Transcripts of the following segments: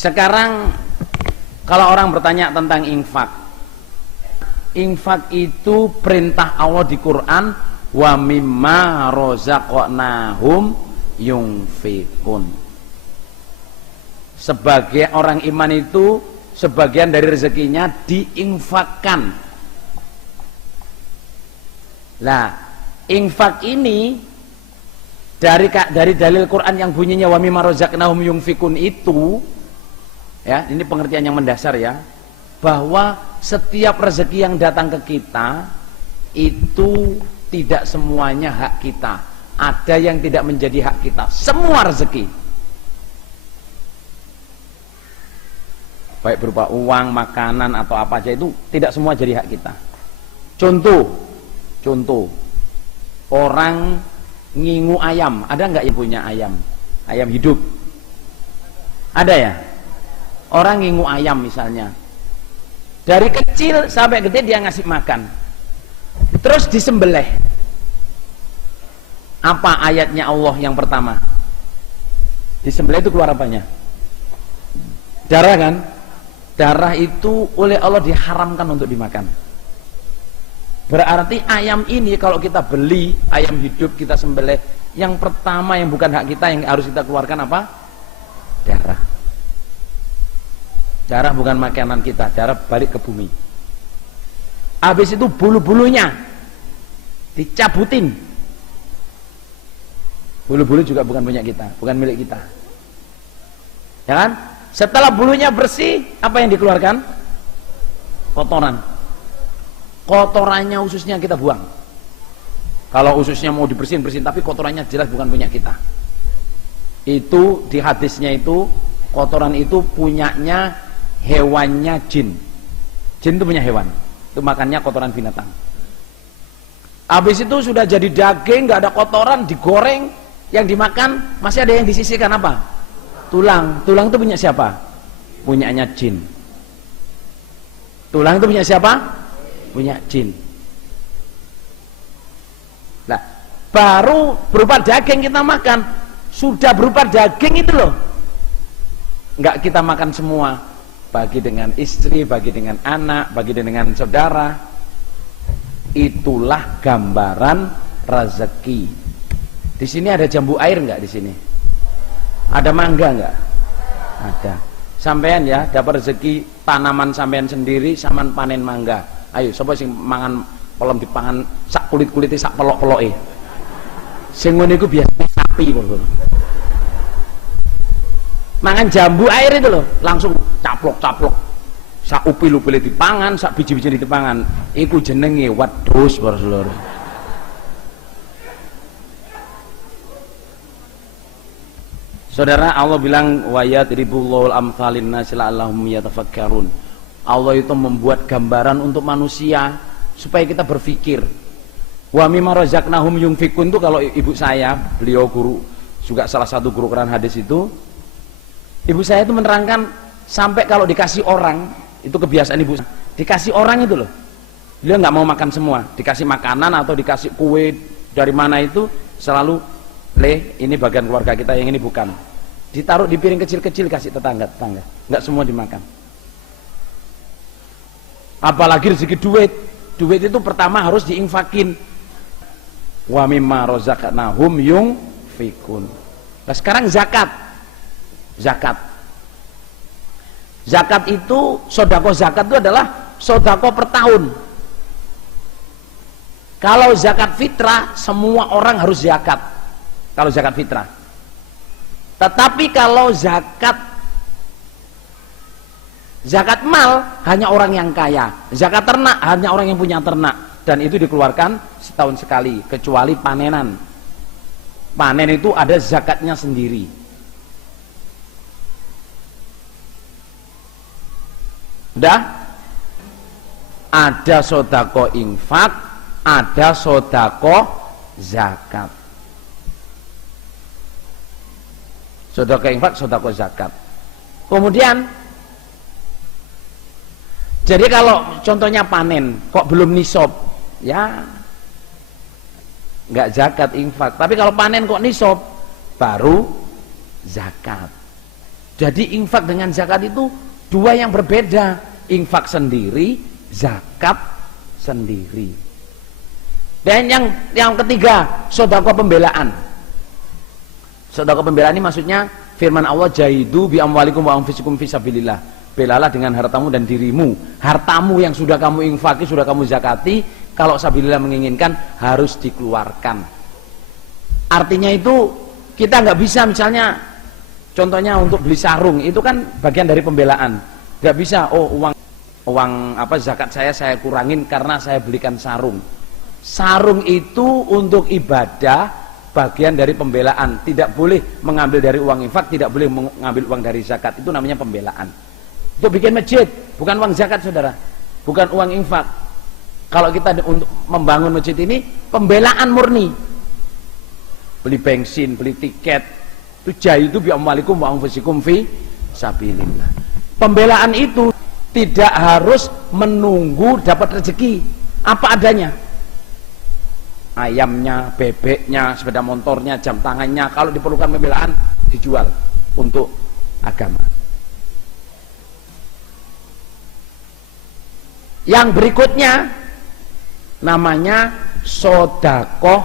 Sekarang kalau orang bertanya tentang infak, infak itu perintah Allah di Quran, wa mimma rozaqnahum yunfikun. Sebagai orang iman itu sebagian dari rezekinya diinfakkan. Lah, infak ini dari dalil Quran yang bunyinya wa mimma rozaqnahum yunfikun itu, ya, ini pengertian yang mendasar ya, bahwa setiap rezeki yang datang ke kita itu tidak semuanya hak kita. Ada yang tidak menjadi hak kita. Semua rezeki, baik berupa uang, makanan atau apa aja, itu tidak semua jadi hak kita. Contoh, orang ngingu ayam. Ada nggak yang punya ayam? Ayam hidup? Ada ya? Orang ngingu ayam misalnya, dari kecil sampai gede dia ngasih makan, terus disembelih. Apa ayatnya Allah yang pertama? Disembelih itu keluar apanya? Darah kan? Darah itu oleh Allah diharamkan untuk dimakan. Berarti ayam ini kalau kita beli, ayam hidup kita sembelih, yang pertama yang bukan hak kita yang harus kita keluarkan apa? Darah. Darah bukan makanan kita, darah balik ke bumi. Habis itu bulu-bulunya dicabutin. Bulu-bulu juga bukan punya kita, bukan milik kita. Ya kan? Setelah bulunya bersih, apa yang dikeluarkan? Kotoran. Kotorannya ususnya kita buang. Kalau ususnya mau dibersihin, tapi kotorannya jelas bukan punya kita. Itu di hadisnya itu, kotoran itu punyanya hewannya jin. Jin itu punya hewan, itu makannya kotoran binatang. Habis itu sudah jadi daging, nggak ada kotoran, digoreng, yang dimakan masih ada yang disisihkan apa? Tulang. Tulang itu punya siapa? Punyanya jin. Tulang itu punya siapa? Punya jin. Nah, baru berupa daging kita makan, sudah berupa daging itu loh, nggak kita makan semua, bagi dengan istri, bagi dengan anak, bagi dengan saudara. Itulah gambaran rezeki. Di sini ada jambu air nggak? Di sini ada mangga nggak? Ada. Sampean ya dapat rezeki tanaman sampean sendiri, sampean panen mangga. Ayo, sapa sing mangan pelem dipangan sak kulit-kulite sak pelok-peloke. Sing ngene iku biasane sapi kok. Mangan jambu air itu loh, langsung caplok-caplok. Sak upil-upile dipangan, sak biji-biji dipangan. Iku jenenge wedhus, para sedulur. Saudara, Allah bilang wa yadribullahu al-amthalin nasi la'allahum yatafakkarun. Allah itu membuat gambaran untuk manusia supaya kita berpikir. Wa mimma razaqnahum yunfikun itu, kalau ibu saya, beliau guru juga salah satu guru Quran hadis itu, ibu saya itu menerangkan sampai kalau dikasih orang, itu kebiasaan ibu, dikasih orang itu loh, dia nggak mau makan semua, dikasih makanan atau dikasih kue dari mana itu selalu, ini bagian keluarga kita, yang ini bukan, ditaruh di piring kecil-kecil, kasih tetangga-tetangga, nggak semua dimakan. Apalagi rezeki duit itu pertama harus diinfakin. Wa mimma razaqnahum yunfikun. Nah sekarang zakat itu, sodako zakat itu adalah sodako per tahun. Kalau zakat fitrah semua orang harus zakat, kalau zakat fitrah. Tetapi kalau zakat mal hanya orang yang kaya, zakat ternak hanya orang yang punya ternak, dan itu dikeluarkan setahun sekali, kecuali panenan. Panen itu ada zakatnya sendiri. Udah? Ada sodako infak, ada sodako zakat. Sodako infak, sodako zakat. Kemudian, jadi kalau contohnya panen, kok belum nisab, ya nggak zakat infak. Tapi kalau panen kok nisab, baru zakat. Jadi infak dengan zakat itu dua yang berbeda. Infak sendiri, zakat sendiri. Dan yang ketiga, sedekah pembelaan. Sedekah pembelaan ini maksudnya firman Allah, jahidu bi amwalikum wa anfusikum fisabilillah. Belalah dengan hartamu dan dirimu. Hartamu yang sudah kamu infaki, sudah kamu zakati, kalau sabilillah menginginkan harus dikeluarkan. Artinya itu kita nggak bisa misalnya, contohnya untuk beli sarung, itu kan bagian dari pembelaan. Nggak bisa, oh uang apa zakat saya kurangin karena saya belikan sarung. Sarung itu untuk ibadah, bagian dari pembelaan. Tidak boleh mengambil dari uang infak, tidak boleh mengambil uang dari zakat. Itu namanya pembelaan. Itu bikin masjid, bukan uang zakat saudara, bukan uang infak. Kalau kita untuk membangun masjid ini pembelaan murni. Beli bensin, beli tiket, itu jahidu bi amwalikum wa anfusikum fi sabilillah. Pembelaan itu tidak harus menunggu dapat rezeki, apa adanya. Ayamnya, bebeknya, sepeda motornya, jam tangannya, kalau diperlukan pembelaan dijual untuk agama. Yang berikutnya namanya sodakoh.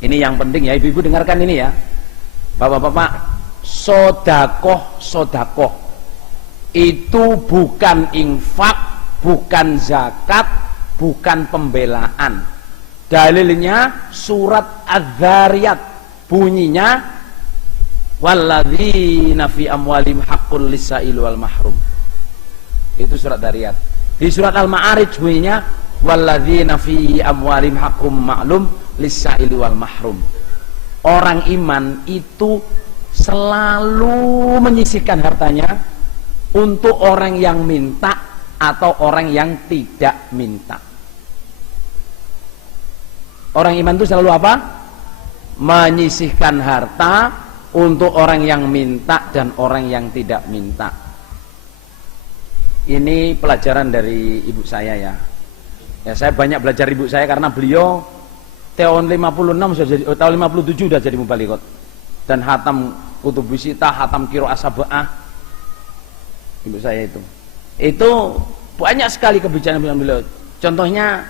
Ini yang penting ya, ibu-ibu dengarkan ini ya, bapak-bapak. Sodakoh itu bukan infak, bukan zakat, bukan pembelaan. Dalilnya surat Az-Zariyat, bunyinya walladzina fi amwalim haqqul lis-sa'il wal mahrum. Itu surat Dzariyat. Di surat Al-Ma'arij bunyinya walladzina fi amwalim haqqum ma'lum lis-sa'il wal mahrum. Orang iman itu selalu menyisihkan hartanya untuk orang yang minta atau orang yang tidak minta. Orang iman itu selalu apa? Menyisihkan harta untuk orang yang minta dan orang yang tidak minta. Ini pelajaran dari ibu saya ya. Ya, saya banyak belajar ibu saya karena beliau tahun 56 sudah jadi, tahun 57 sudah jadi mubalighat. Dan hatam kutubus sitah, hatam qiraah sab'ah. Ibu saya itu banyak sekali kebijakan beliau. Contohnya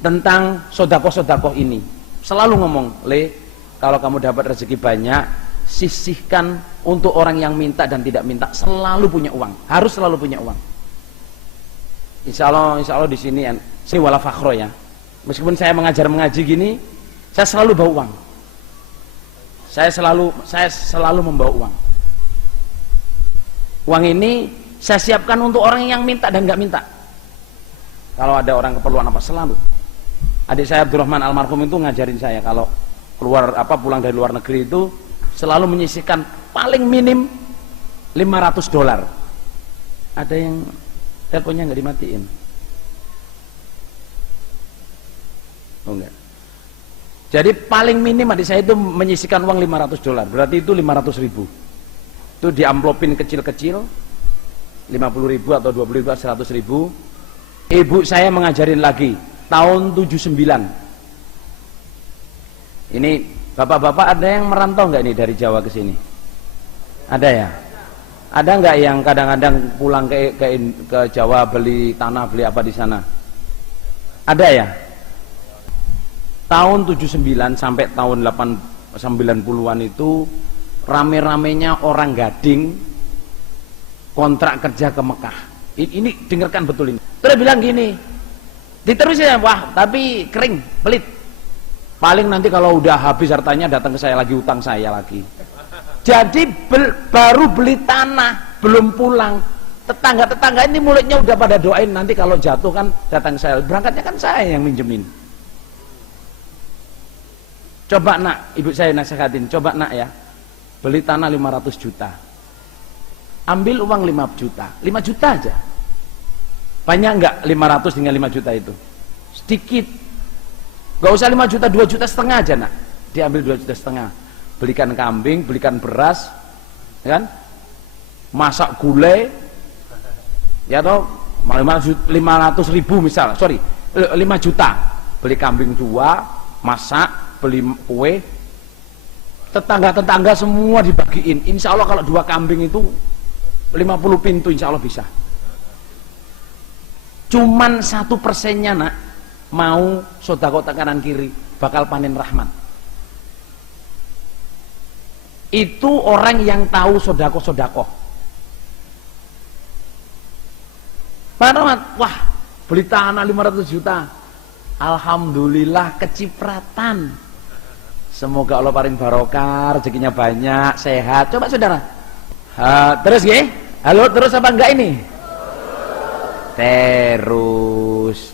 tentang sodakoh ini, selalu ngomong, Le, kalau kamu dapat rezeki banyak, sisihkan untuk orang yang minta dan tidak minta. Selalu punya uang, harus selalu punya uang. Insya Allah di sini saya wala fakhro ya. Meskipun saya mengaji gini, saya selalu bawa uang. Saya selalu membawa uang. Uang ini saya siapkan untuk orang yang minta dan nggak minta. Kalau ada orang keperluan apa, selalu. Adik saya Abdurrahman almarhum itu ngajarin saya kalau pulang dari luar negeri itu selalu menyisihkan paling minim $500. Ada yang teleponnya nggak dimatiin? Oh enggak. Jadi paling minim adik saya itu menyisihkan uang $500. Berarti itu 500.000. Itu diamplopin kecil-kecil, 50.000 atau 20.000 atau 100.000. Ibu saya mengajarin lagi tahun 79. Ini bapak-bapak ada yang merantau nggak nih dari Jawa ke sini? Ada ya? Ada nggak yang kadang-kadang pulang ke Jawa beli tanah, beli apa di sana? Ada ya? Tahun 79 sampai tahun 90-an itu rame-ramenya orang Gading kontrak kerja ke Mekah. Ini dengarkan betul ini. Terus bilang gini, diterusin, wah tapi kering, pelit. Paling nanti kalau udah habis hartanya datang ke saya lagi, utang saya lagi. Jadi baru beli tanah, belum pulang. Tetangga-tetangga ini mulutnya udah pada doain, nanti kalau jatuh kan datang ke saya. Berangkatnya kan saya yang minjemin. Coba nak, ibu saya nasihatin, coba nak ya, beli tanah 500 juta. Ambil uang 5 juta, 5 juta aja. Banyak enggak 500 dengan 5 juta itu? Sedikit. Gak usah 5 juta, 2 juta setengah aja nak. Diambil 2 juta setengah. Belikan kambing, belikan beras, ya kan? Masak gulai, ya toh, 500.000 misal, 5 juta. Beli kambing 2, masak, beli kue, tetangga-tetangga semua dibagiin. Insya Allah kalau 2 kambing itu 50 pintu insya Allah bisa. Cuman 1%-nya nak mau sodako kanan kiri bakal panen rahmat. Itu orang yang tahu sodako. Pak Rahmat, wah beli tanah 500 juta. Alhamdulillah kecipratan. Semoga Allah paling barokah, rezekinya banyak, sehat. Coba saudara. Terus ya? Halo, terus apa enggak ini? Terus.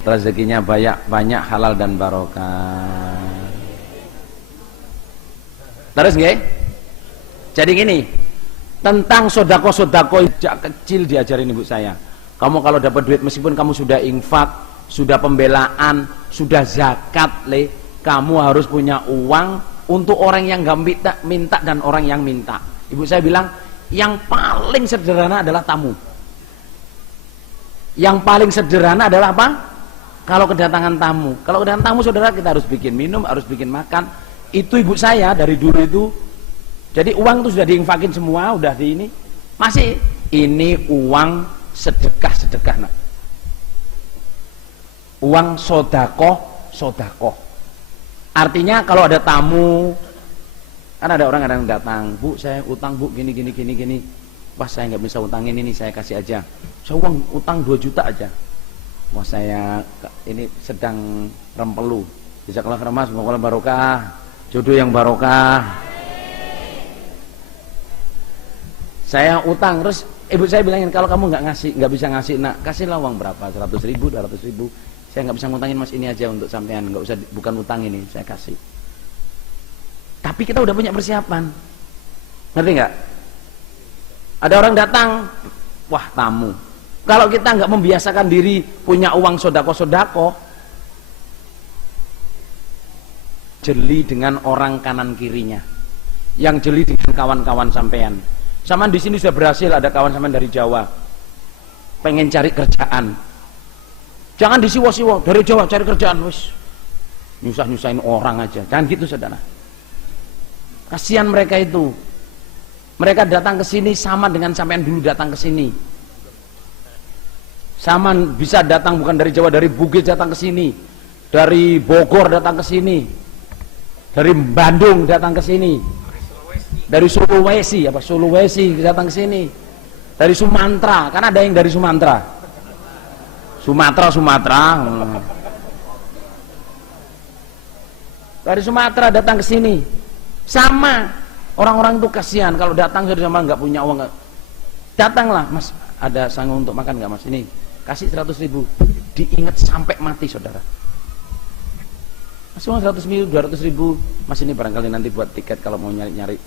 Rezekinya banyak halal dan barokah. Terus nggih? Jadi gini, tentang sodako sejak kecil diajarin ibu saya. Kamu kalau dapat duit meskipun kamu sudah infak, sudah pembelaan, sudah zakat, kamu harus punya uang untuk orang yang nggak minta dan orang yang minta. Ibu saya bilang, yang paling sederhana adalah tamu. Yang paling sederhana adalah apa? Kalau kedatangan tamu. Kalau kedatangan tamu saudara, kita harus bikin minum, harus bikin makan. Itu ibu saya dari dulu itu. Jadi uang itu sudah diinfakin semua, udah di ini. Masih ini uang sedekah nak. Uang sodakoh. Artinya kalau ada tamu, kan ada orang kadang datang, Bu saya utang Bu gini. Wah saya nggak bisa utangin ini, saya kasih aja. Saya uang utang 2 juta aja. Wah saya ini sedang rempelu. Jazakallah khairan Mas, semoga barokah, jodoh yang barokah. Saya utang, terus ibu saya bilangin kalau kamu nggak bisa ngasih, nak kasihlah uang berapa, 100 ribu, 200 ribu. Saya nggak bisa ngutangin Mas, ini aja untuk sampean, nggak usah, bukan utang ini, saya kasih. Tapi kita udah punya persiapan, ngerti nggak? Ada orang datang, wah tamu. Kalau kita nggak membiasakan diri punya uang sodako, jeli dengan orang kanan kirinya, yang jeli dengan kawan-kawan sampean. Sama di sini sudah berhasil, ada kawan sampean dari Jawa, pengen cari kerjaan. Jangan disiwo-siwo, dari Jawa cari kerjaan, wis nyusahin orang aja. Jangan gitu saudara. Kasihan mereka itu. Mereka datang ke sini sama dengan sampean dulu datang ke sini. Sama bisa datang bukan dari Jawa, dari Bugis datang ke sini, dari Bogor datang ke sini, dari Bandung datang ke sini, dari Sulawesi datang ke sini, dari Sumatera, kan ada yang dari Sumatera. Dari Sumatera datang ke sini. Sama orang-orang itu kasihan kalau datang sudah sama nggak punya uang. Datanglah, Mas, ada sanggup untuk makan nggak Mas? Ini kasih 100 ribu, diingat sampai mati saudara. Mas uang 100 ribu, 200 ribu, Mas ini barangkali nanti buat tiket kalau mau nyari-nyari.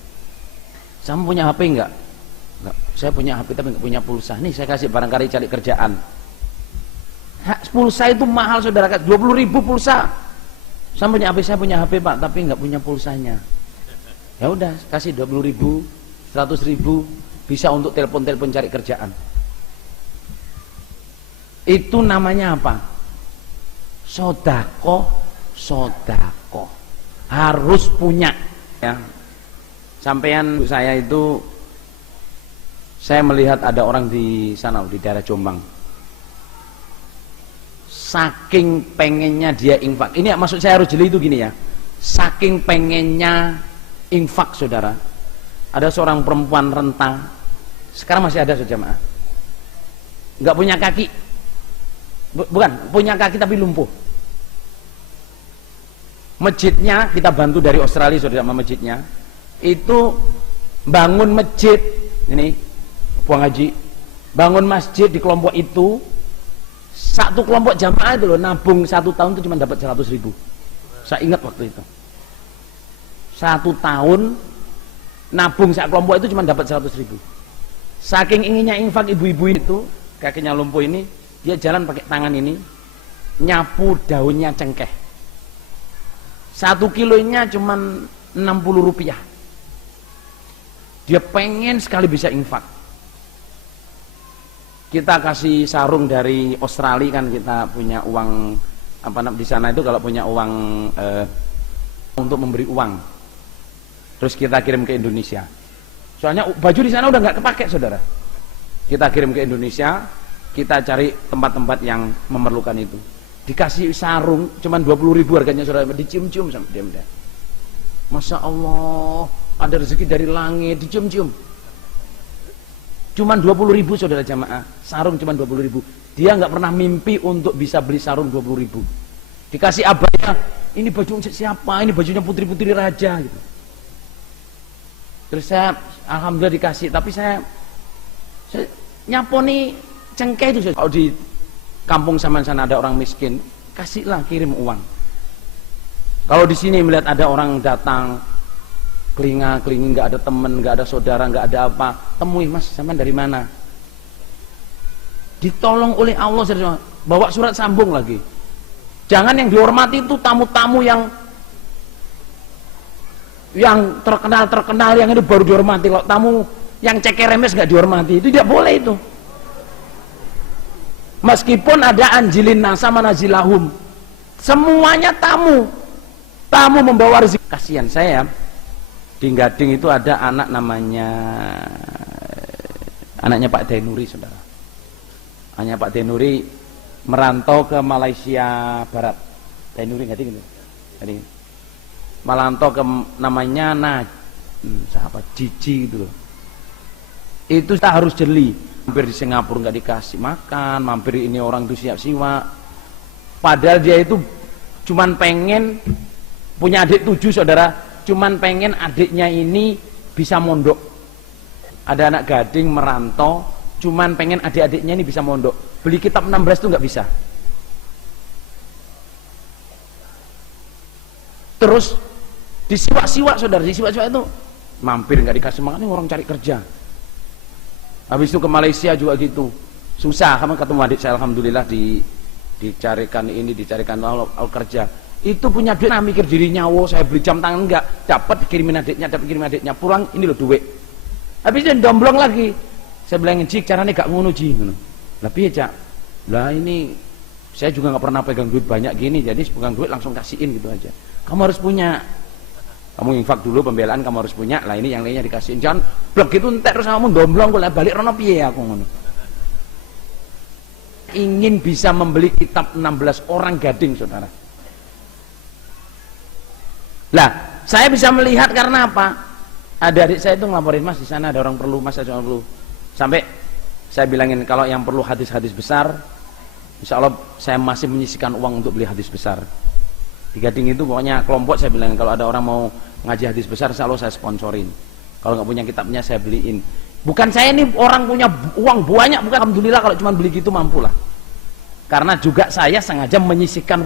Sama punya HP enggak? Enggak, saya punya HP tapi enggak punya pulsa. Nih saya kasih barangkali cari kerjaan. Pulsa itu mahal saudara, 20 ribu pulsa. Saya punya HP Pak, tapi enggak punya pulsanya. Ya udah, kasih 20 ribu, 100 ribu, bisa untuk telepon-telepon cari kerjaan. Itu namanya apa? Sodako. Harus punya. Ya. Sampean saya itu, saya melihat ada orang di sana di daerah Jombang, saking pengennya dia infak. Ini maksud saya harus jeli itu gini ya, saking pengennya infak saudara. Ada seorang perempuan renta, sekarang masih ada jemaah, nggak punya kaki, bukan punya kaki tapi lumpuh. Masjidnya kita bantu dari Australia saudara, sama masjidnya itu bangun masjid, ini buang haji, bangun masjid di kelompok itu. Satu kelompok jamaah itu loh, nabung 1 tahun itu cuma dapat 100 ribu. Saya ingat waktu itu 1 tahun nabung sak kelompok itu cuma dapat 100 ribu. Saking inginnya infak ibu-ibu itu, kakinya lumpuh ini, dia jalan pakai tangan ini, nyapu daunnya cengkeh. 1 kilonya cuma 60 rupiah. Dia pengen sekali bisa infak. kita kasih sarung dari Australia, kan kita punya uang apa di sana itu, kalau punya uang untuk memberi uang, terus kita kirim ke Indonesia. Soalnya baju di sana udah nggak kepake, saudara. Kita kirim ke Indonesia, kita cari tempat-tempat yang memerlukan itu. Dikasih sarung, cuman 20.000 harganya, saudara. Dicium-cium sama dia. Masya Allah, ada rezeki dari langit, dicium-cium. Cuman 20.000, saudara jamaah. Sarung cuman 20.000. Dia nggak pernah mimpi untuk bisa beli sarung 20.000. Dikasih abaya, ini baju siapa? Ini bajunya putri-putri raja gitu. Terus saya alhamdulillah dikasih, tapi saya nyaponi cengkeh itu. Kalau di kampung sama sana ada orang miskin, kasihlah, kirim uang. Kalau di sini melihat ada orang datang kelinga-kelingi, nggak ada teman, nggak ada saudara, nggak ada apa, temui, Mas, sampean dari mana? Ditolong oleh Allah, saudara. Bawa surat sambung lagi. Jangan yang dihormati itu tamu-tamu yang terkenal, yang itu baru dihormati. Kalau tamu yang cekeremes nggak dihormati, itu tidak boleh itu. Meskipun ada anjilin nasa manazilahum, semuanya tamu membawa rezeki. Kasihan saya, di Gading itu ada anaknya Pak Denuri, saudara. Anaknya Pak Denuri merantau ke Malaysia Barat. Denuri nggak gitu? Merantau ke namanya siapa? Cici gitu loh. Itu kita harus jeli. Mampir di Singapura nggak dikasih makan, mampir ini orang itu siap siwa. Padahal dia itu cuman pengen punya adik 7, saudara. Cuman pengen adiknya ini bisa mondok. Ada anak Gading merantau, cuman pengen adik-adiknya ini bisa mondok. Beli kitab 16 itu nggak bisa. Terus disiwak-siwak, saudara, disiwak-siwak itu mampir nggak dikasih makan, ini orang cari kerja. Habis itu ke Malaysia juga gitu, susah. Kamu ketemu adik saya, alhamdulillah dicarikan Allah kerja. Itu punya duit, nah mikir dirinya, wow saya beli jam tangan, enggak dapat, kirimin adiknya, pulang ini loh duit. Habis itu domblong lagi. Saya bilang, Cik, caranya gak ngono, Ji. Lah piye, Cak? Lah ini saya juga nggak pernah pegang duit banyak gini, jadi pegang duit langsung kasihin gitu aja. Kamu harus punya, kamu infak dulu, pembelaan kamu harus punya. Lah ini yang lainnya dikasihin. Jangan blok gitu entek terus kamu domblong, kok balik rono piye aku ngono. Ingin bisa membeli kitab 16 orang Gading, saudara. Lah, saya bisa melihat karena apa? Ada adik saya itu ngelaporin, Mas, di sana ada orang perlu, Mas, ada orang perlu. Sampai saya bilangin, kalau yang perlu hadis-hadis besar, insya Allah saya masih menyisihkan uang untuk beli hadis besar. Di Gading itu pokoknya kelompok saya bilangin, kalau ada orang mau ngaji hadis besar, insya Allah saya sponsorin. Kalau nggak punya kitabnya saya beliin. Bukan saya ini orang punya uang banyak, bukan. Alhamdulillah kalau cuma beli gitu mampu lah. Karena juga saya sengaja menyisihkan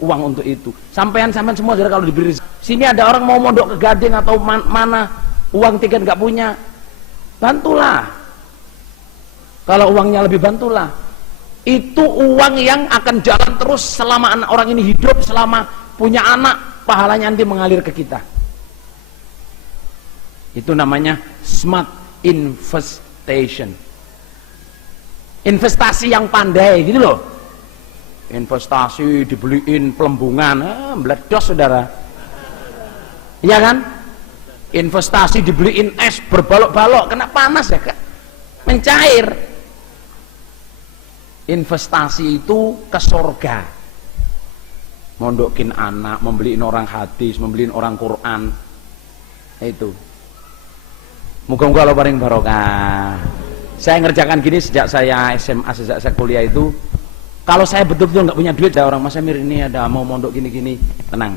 uang untuk itu. Sampean semua, jadi kalau diberi sini ada orang mau mondok ke Gading atau mana, uang tiket nggak punya, bantulah. Kalau uangnya lebih, bantulah. Itu uang yang akan jalan terus selama orang ini hidup, selama punya anak, pahalanya nanti mengalir ke kita. Itu namanya smart investation. Investasi yang pandai gitu loh. Investasi dibeliin pelembungan, meledos, saudara. Iya kan? Investasi dibeliin es berbalok-balok, kena panas ya, Kak? Mencair. Investasi itu ke surga. Mondokin anak, membeliin orang hadis, membeliin orang Quran. Itu. Muga-muga Allah paring barokah. Saya ngerjakan gini sejak saya SMA, sejak saya kuliah itu. Kalau saya betul-betul nggak punya duit, ada orang, Mas Amir ini ada mau mondok gini-gini, tenang,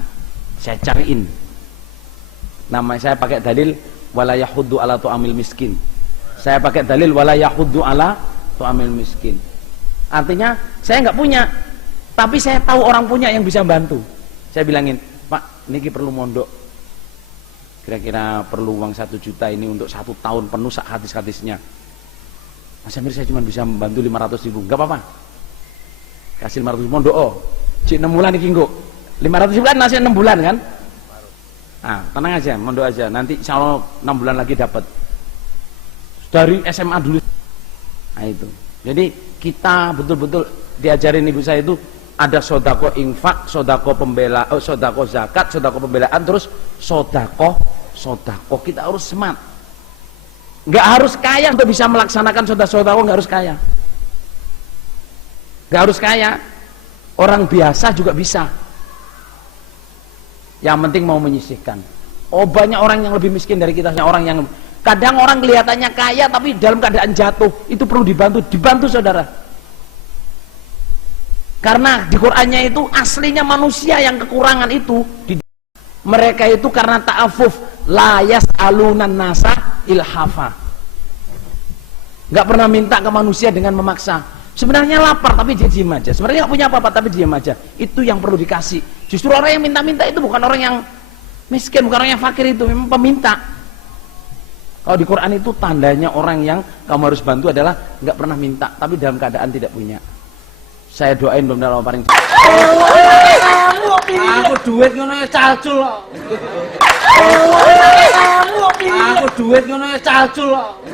saya cariin. Nama saya pakai dalil wala yahuddu ala tu'amil miskin. Saya pakai dalil wala yahuddu ala tu'amil miskin. Artinya saya nggak punya, tapi saya tahu orang punya yang bisa bantu. Saya bilangin, Pak, niki perlu mondok, kira-kira perlu uang 1 juta ini untuk 1 tahun penuh hadis-hadisnya. Mas Amir, saya cuma bisa membantu 500.000, nggak apa-apa. Kasih 500 mondok, cik 6 bulan iki nggo. 500 kan masih 6 bulan kan? Nah, tenang aja, mondok aja. Nanti insya Allah 6 bulan lagi dapat. Dari SMA dulu. Nah itu. Jadi kita betul-betul diajarin ibu saya itu ada sodako infak, sodako pembela, sodako zakat, sodako pembelaan, terus sodako. Kita harus smart. Nggak harus kaya untuk bisa melaksanakan sodako, nggak harus kaya. Nggak harus kaya. Orang biasa juga bisa. Yang penting mau menyisihkan. Oh, banyak orang yang lebih miskin dari kita, orang yang kadang orang kelihatannya kaya tapi dalam keadaan jatuh, itu perlu dibantu saudara. Karena di Qur'annya itu aslinya manusia yang kekurangan itu mereka itu karena ta'afuf, la yas'alunan nasa ilhafa, nggak pernah minta ke manusia dengan memaksa. Sebenarnya lapar tapi dia diam aja, sebenarnya nggak punya apa-apa tapi diam aja. Itu yang perlu dikasih. Justru orang yang minta-minta itu bukan orang yang miskin, bukan orang yang fakir, itu memang peminta. Kalau di Quran itu tandanya orang yang kamu harus bantu adalah nggak pernah minta tapi dalam keadaan tidak punya. Saya doain mudah-mudahan Allah paling. Aku duit ngono ya calcul kok. Aku duit ngono ya calcul kok.